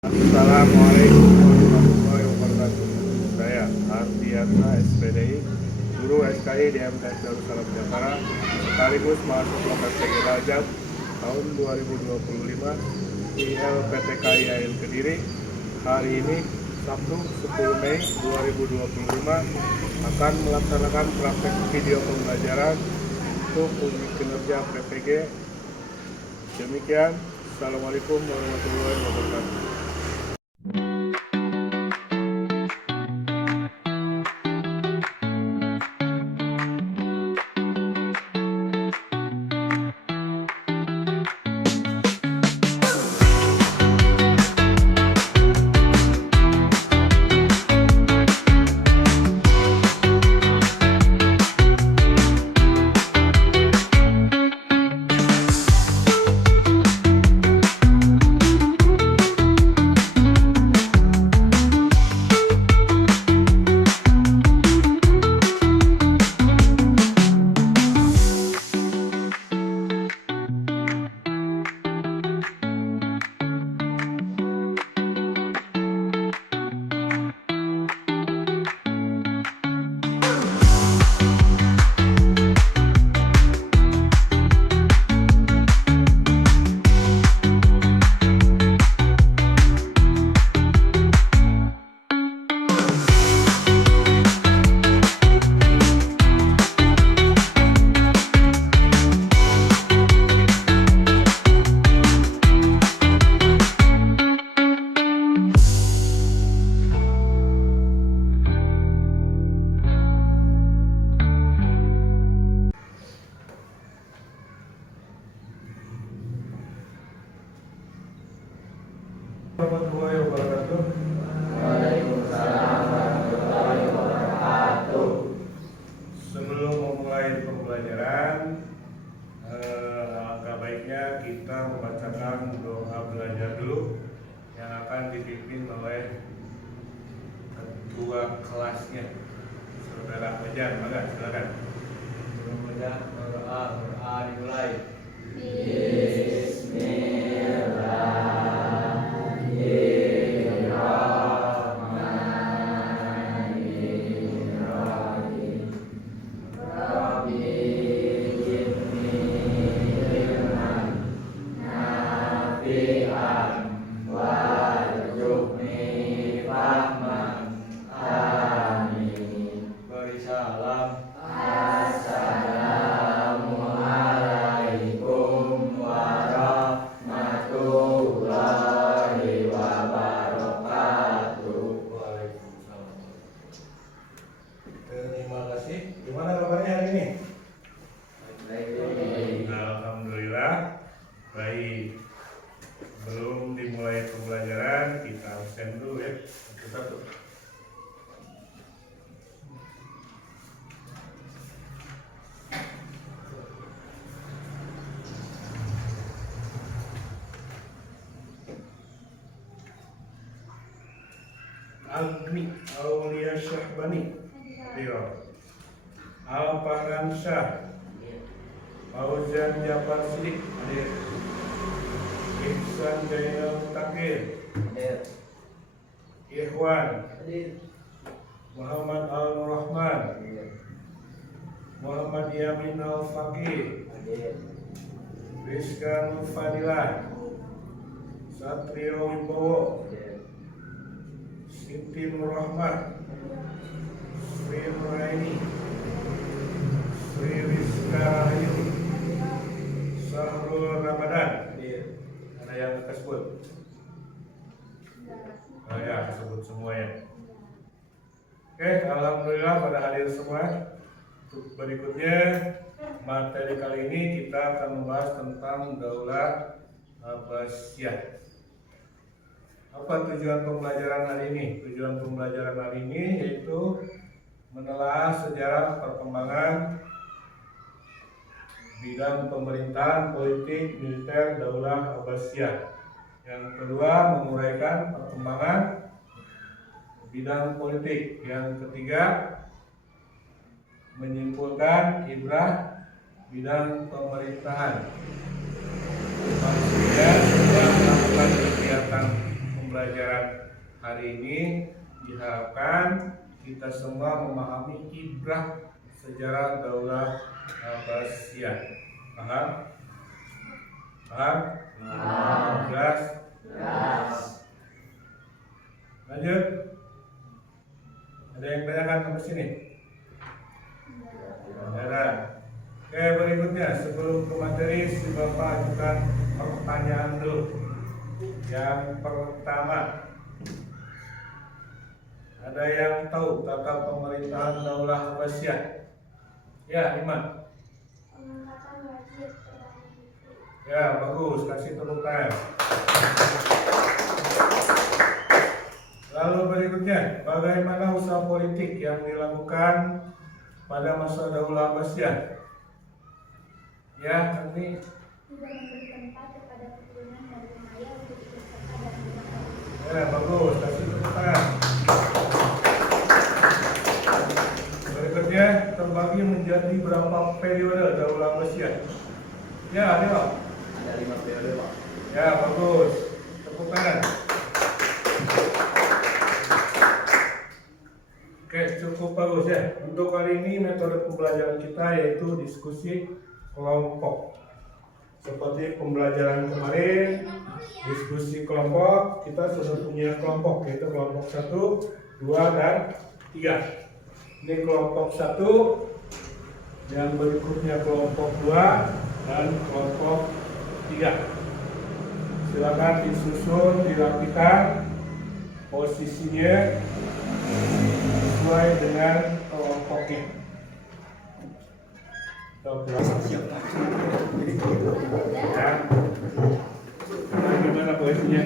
Assalamualaikum warahmatullahi wabarakatuh. Saya Ardiansa SPDI, guru SKI di MTS Darussalam Jepara, sekaligus mahasiswa PTG Rajab tahun 2025 di LPTKIAIN Kediri. Hari ini Sabtu 10 Mei 2025 akan melaksanakan praktek video pembelajaran untuk uji kinerja PPG. Demikian, Assalamualaikum warahmatullahi wabarakatuh. Warahmatullahi wabarakatuh. Waalaikumsalam warahmatullahi wabarakatuh. Sebelum memulai pembelajaran, alangkah baiknya kita membacakan doa belajar dulu yang akan dipimpin oleh ketua kelasnya, Saudara Fajar. Maka silakan. Doa dimulai. Bismillahirrahmanirrahim. Rabbi zidni ilman nafi'an warzuqni fahman. Amin. Beri salam. Assalamualaikum warahmatullahi wabarakatuh. Waalaikumsalam. Terima kasih. Gimana kabarnya hari ini? Alhamdulillah baik. Belum dimulai pembelajaran, kita absen dulu ya. Satu-satu. Agni Aulia Syahbani, Al-Fahran Syah, Fauzan Jafar Sidik, Ihsan Jainal Takir, Ikhwan, Muhammad Al-Rahman, Muhammad Yamin Al-Fakir, Rizka Nufadilah, Satrio Wibowo, Siti Nurrahman, Sri Nuraini, Sri Rizka Rahayu, Sahrul Ramadan. Ada yang tersebut? Oh ya, sebut semua ya. Oke, alhamdulillah pada hadir semua. Untuk berikutnya, materi kali ini kita akan membahas tentang Daulah Abbasiyah. Apa tujuan pembelajaran hari ini? Tujuan pembelajaran hari ini yaitu menelaah sejarah perkembangan bidang pemerintahan, politik, militer, Daulah Abbasiyah. Yang kedua, menguraikan perkembangan bidang politik. Yang ketiga, menyimpulkan ibrah bidang pemerintahan. Maksudnya, setelah melakukan kegiatan pembelajaran hari ini diharapkan kita semua memahami kibrah sejarah Daulah Abbasiyah. Paham? Paham? Jelas? Lanjut. Ada yang tanyakan sampai sini? Ada. Oke, berikutnya sebelum ke materi, si Bapak ajukan pertanyaan dulu. Yang pertama, ada yang tahu tata pemerintahan Daulah Abbasiyah? Ya, Iman. Pengangkatan wajib Perdana Menteri. Ya, bagus. Kasih tepuk tangan. Lalu berikutnya, bagaimana usaha politik yang dilakukan pada masa Daulah Abbasiyah? Ya, ini Tidak memberi tempat kepada keturunan dari Umayyah untuk ikut serta dalam pemerintahan. ya, bagus. Kasih tepuk tangan. Berikutnya, terbagi menjadi berapa periode Daulah Abbasiyah? Ya, ayo. Ada 5 periode, Pak. Ya, bagus. Tepuk tangan. Oke, cukup bagus ya. Untuk hari ini metode pembelajaran kita yaitu diskusi kelompok. Seperti pembelajaran kemarin, diskusi kelompok, kita sudah punya kelompok, yaitu kelompok 1, 2, dan 3. Ini kelompok 1, yang berikutnya kelompok 2, dan kelompok 3. Silakan disusun, dirapikan posisinya sesuai dengan kelompoknya. Ya. Nah, gimana posisinya?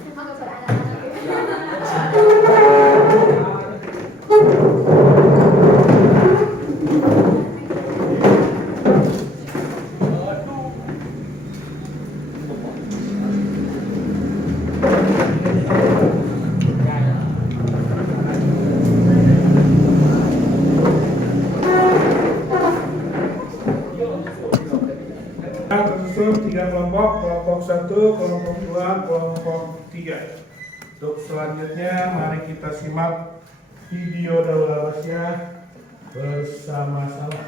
Semoga beranak-anak. Tersusun 3 kelompok, kelompok 1, kelompok 2, kelompok 3. Untuk selanjutnya, mari kita simak video Daulah Abbasiyah bersama-sama.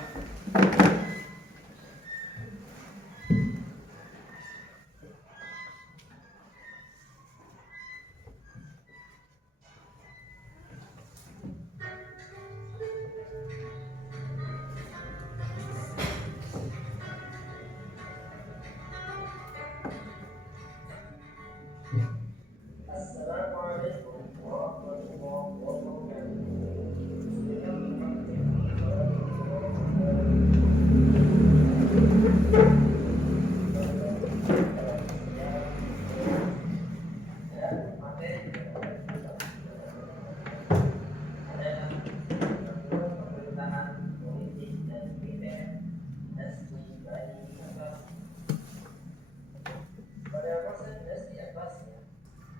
Pada masa dinasti Abbasiyah,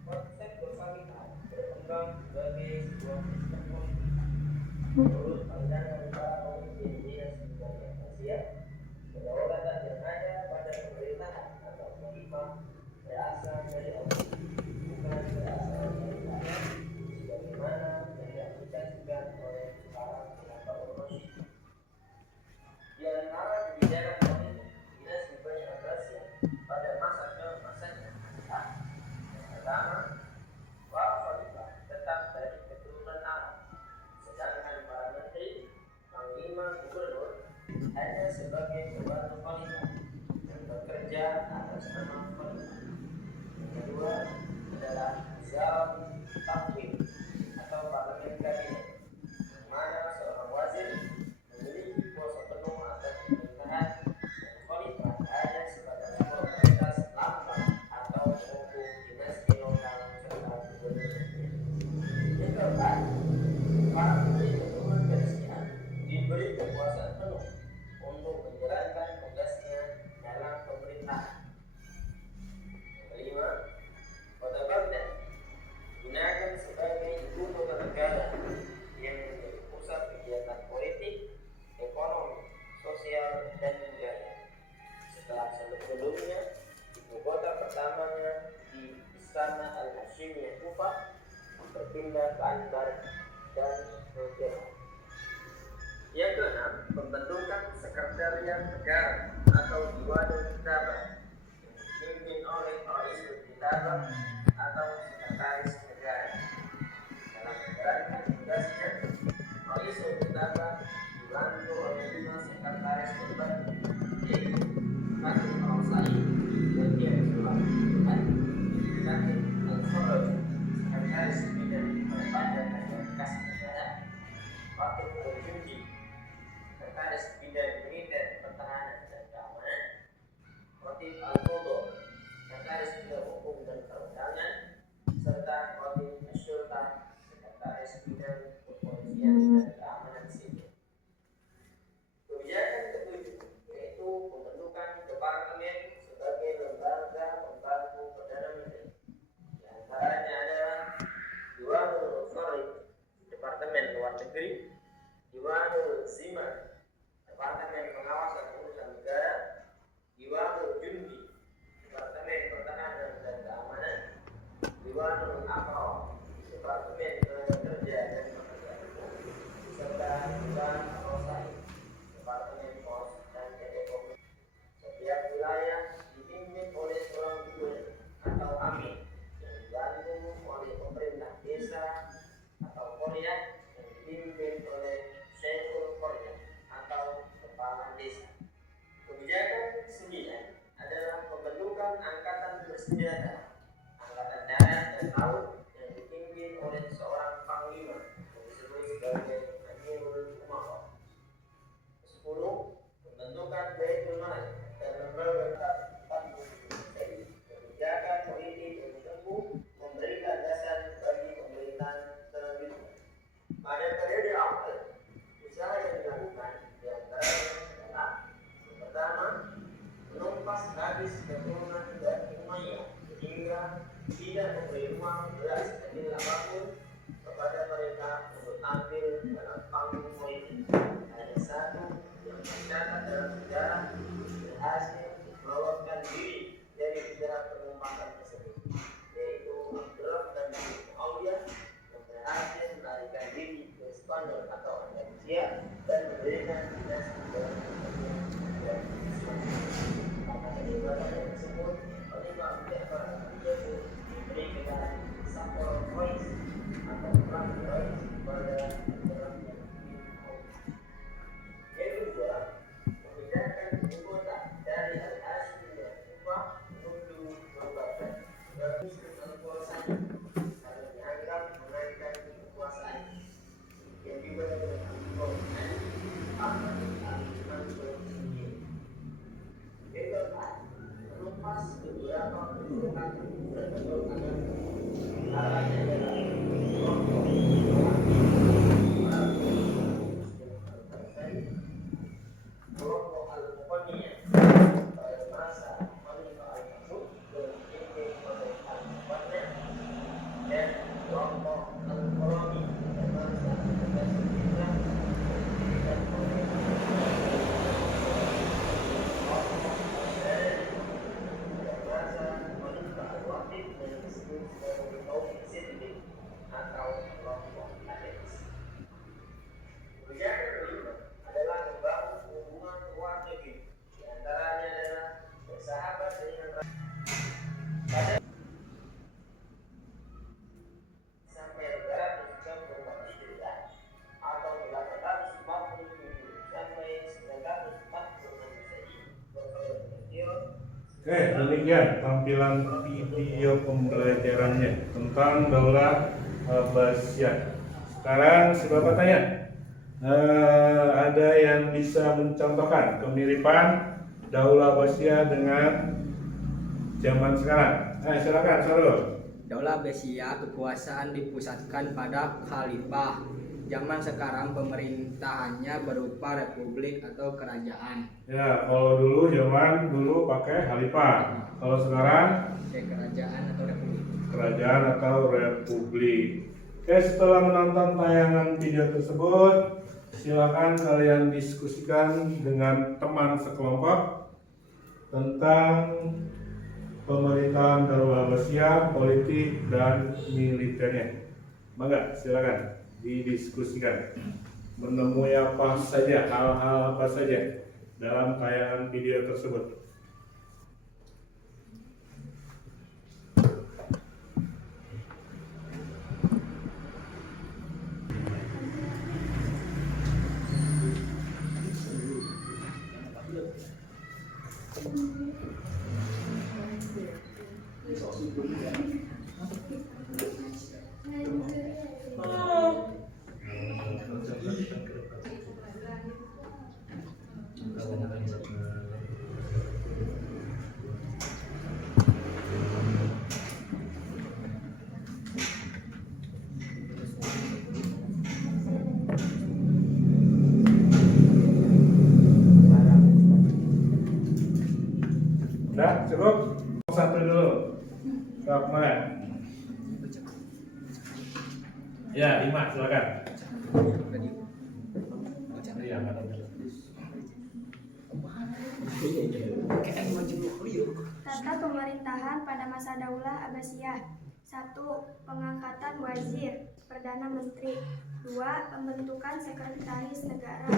konsep berpamitan berkembang sebagai sebuah sistem politik. Menurut pandangan para pemimpin dinasti Bani Abbasiyah, kedaulatan yang ada pada pemerintahan atau khalifah berasal dari Allah, bukan berasal dari rakyat, sebagaimana yang diaplikasikan oleh para khulafaur rasyidin. Di antara kebijakan politik dinasti Bani Abbasiyah pada masa keemasannya, yang pertama, para khalifah tetap dari keturunan Arab, sedangkan para menteri, panglima, gubernur hanya sebagai pembantu khalifah yang bekerja atas nama khalifah. Yang kedua adalah Nizam Takwim atau parlemen kabinet, di mana seorang wazir memiliki kuasa penuh atas pemerintahan dan khalifah hanya sebatas otoritas lambang atau penghukum dinasti lokal serta gubernur. Yang keempat, para menteri keturunan Persia diberi kekuasaan penuh untuk menjalankan pembentukan sekretariat negara atau Dewan Kitabah dipimpin oleh Raisul Kitabah atau Sekretaris Negara. Dalam menjalankan tugasnya, Raisul Kitabah dibantu oleh 5 sekretaris pembantu, yaitu Katib Al-Said, Bagian Surat, Katib Al-Faraj, Sekretaris Bidang Perpajakan dan Kas Negara, Katib Al-Jundi, Sekretaris Bidang Militer, Pertahanan dan Keamanan, Katib Al-Qadha, Sekretaris Bidang Hukum dan Perundangan, serta Katib Al-Syurta, Sekretaris Bidang Kepolisian dan Keamanan Sipil. Kebijakan ketujuh yaitu pembentukan departemen sebagai lembaga pembantu Perdana Menteri. Di antaranya adalah Diwanul Kharij, Departemen Luar Negeri, Diwanul Zimar, Departemen Pengawasan Urusan Negara, Diwanul Jundi, Departemen Pertahanan dan Keamanan, Diwanul Aqra, Departemen Tenaga Kerja dan Pekerjaan Umum, serta Diwan Al-Said, Departemen Pos dan Telekomunikasi. Setiap wilayah dipimpin oleh seorang gubernur atau amin yang dibantu oleh pemerintah desa atau Korea yang dipimpin oleh Syekhul Korea atau kepala desa. Kebijakan 9 adalah pembentukan angkatan bersenjata, angkatan darat dan laut yang dipimpin oleh seorang panglima yang disebut sebagai Amirul Umara. 10. Pembentukan Baitul Mal dan lembaga kebijakan politik yang ditempuh memberikan dasar bagi pemerintahan selanjutnya. Pada periode awal, usaha yang dilakukan diantaranya adalah yang pertama, menumpas habis keturunan dari Umayyah sehingga tidak memberi ruang beras dan nilai apapun kepada mereka untuk tampil dalam panggung politik. Hanya satu yang tercatat dalam sejarah berhasil meloloskan diri dari sejarah pengumpatan tersebut, yaitu Abdurrahman bin Muawiyah yang berhasil melarikan diri ke Spanyol atau Andalusia dan mendirikan dinasti dalam dan Islam. Karena kenikmatan tersebut, Khalifah Abu Ja'far al-Mansur diberi gelar Safar Qais atau Perang Qais kepada Abdurrahman bin Auf. Yang kedua, memindahkan ibu kota dari Al-Hashim dan Kufah menuju Baghdad bagi kekuasaan karena dianggap menaikkan kekuasaan. Yang juga dilakukan Ahmad al-Mansur sendiri. Yang keempat, melepas beberapa kebutuhan berbentuk agama. Caranya adalah kelompok kelompok Al-Muqaddiyah pada masa Khalifah Al-Ma'mun yang dipimpin oleh Al-Muqaddiyah dan kelompok Al-Qurani pada masa Rasul Islam yang didirikan oleh kelompok Al-Syari pada masa Khalifah Al-Waqid yang disebut sebagai Taufik Siddiq atau kelompok Adelis. Kebijakan kelima adalah membangun hubungan luar negeri, di antaranya adalah bersahabat dengan pada sampai 334 Hijriah atau 847 sampai 946 Masehi. Oke, demikian tampilan video pembelajarannya tentang Daulah Abbasiyah. Sekarang si Bapak tanya, ada yang bisa mencontohkan kemiripan Daulah Abbasiyah dengan zaman sekarang? Silakan, Sarul. Daulah Abbasiyah kekuasaan dipusatkan pada khalifah. Zaman sekarang pemerintahannya berupa republik atau kerajaan. Ya, kalau zaman dulu pakai khalifah. Kalau sekarang Kerajaan atau republik. kerajaan atau republik. Oke, setelah menonton tayangan video tersebut, silakan kalian diskusikan dengan teman sekelompok tentang pemerintahan Daulah Abbasiyah, politik dan militernya. Mangga, silakan didiskusikan. menemui apa saja, hal-hal apa saja dalam tayangan video tersebut. Udah cukup? Satu dulu. Rahmat. Ya, 5 silakan. Iya, nggak ada. Tata pemerintahan pada masa Daulah Abbasiyah. 1. Pengangkatan wazir, perdana menteri. 2. Pembentukan sekretaris negara.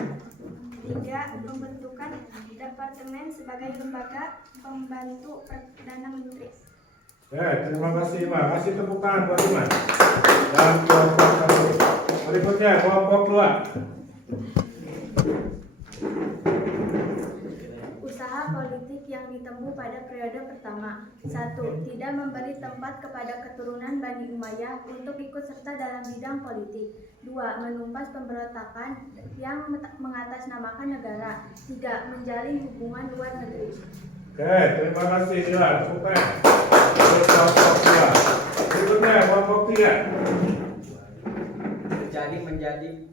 3. Pembentukan departemen sebagai lembaga pembantu perdana menteri. Terima kasih Ima. Kasih tepuk tangan buat Ima. Dan kelompok satu. Berikutnya kelompok 2. Usaha politik yang ditempuh pada periode pertama. 1. Tidak memberi tempat kepada keturunan Bani Umayyah untuk ikut serta dalam bidang politik. 2. Menumpas pemberontakan yang mengatasnamakan negara. 3. Menjalin hubungan luar negeri. Oke, terima kasih Ila. Tepuk tangan. Kelompok 2. Berikutnya kelompok 3. Terjadi menjadi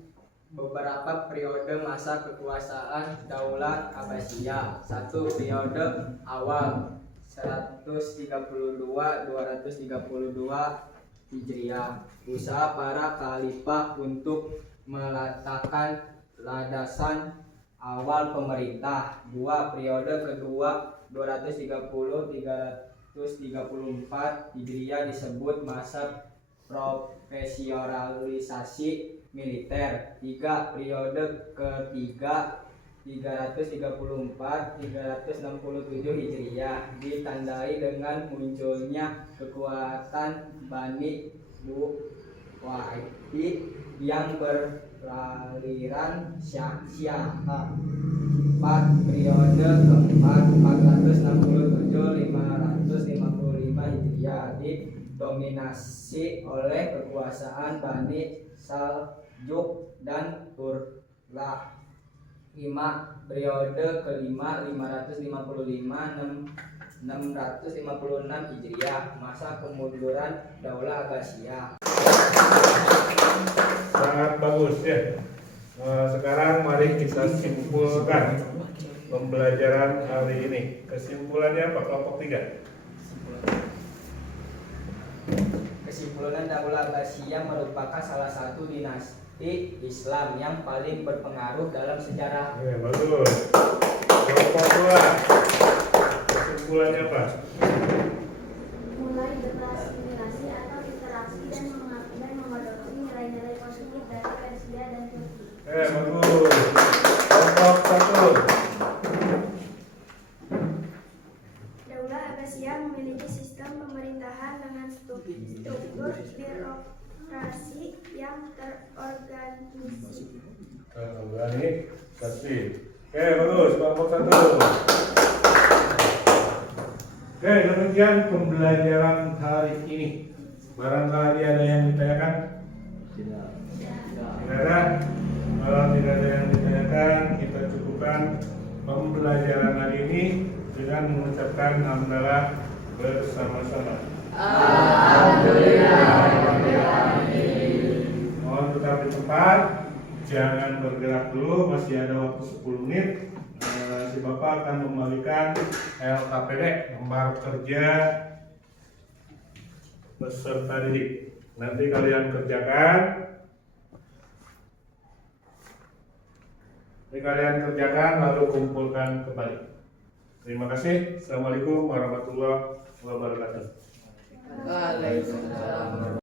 beberapa periode masa kekuasaan Daulah Abbasiyah. 1. Periode awal 132-232 Hijriah. Usaha para khalifah untuk meletakkan landasan awal pemerintah. 2. Periode kedua 230-334 Hijriah disebut masa profesionalisasi militer. 3. Periode ketiga 334-367 Hijriah ditandai dengan munculnya kekuatan Bani Buwayhid yang beraliran Syiah. 4. Periode keempat 467-555 Hijriah didominasi oleh kekuasaan Bani Saljuk dan Turklah. 5. Periode kelima 555-656 Hijriah masa kemunduran Daulah Abbasiyah. Sangat bagus ya. Sekarang mari kita simpulkan pembelajaran hari ini. Kesimpulannya apa kelompok 3? Kesimpulan, Daulah Abbasiyah merupakan salah satu dinasti Islam yang paling berpengaruh dalam sejarah. Ya, bagus. Kelompok 2. Kesimpulannya apa? Mulai berasimilasi atau interaksi dan mengadopsi nilai-nilai positif dari Persia dan Turki. Bagus. Kelompok 1. Daulah Abbasiyah memiliki sistem pemerintahan dengan struktur birokrasi yang terorganisasi. Organisasi. Bagus. Kelompok 1. Demikian pembelajaran hari ini. Barangkali ada yang ditanyakan? Tidak ada. Kalau tidak ada yang ditanyakan, kita cukupkan pembelajaran hari ini dengan mengucapkan hamdalah bersama-sama. Alhamdulillah. Mohon tetap di tempat, jangan bergerak dulu, masih ada waktu 10 menit. Si Bapak akan membagikan LKPD, lembar kerja peserta didik. Nanti kalian kerjakan. Lalu kumpulkan kembali. Terima kasih. Assalamualaikum warahmatullahi wabarakatuh. Waalaikumsalam.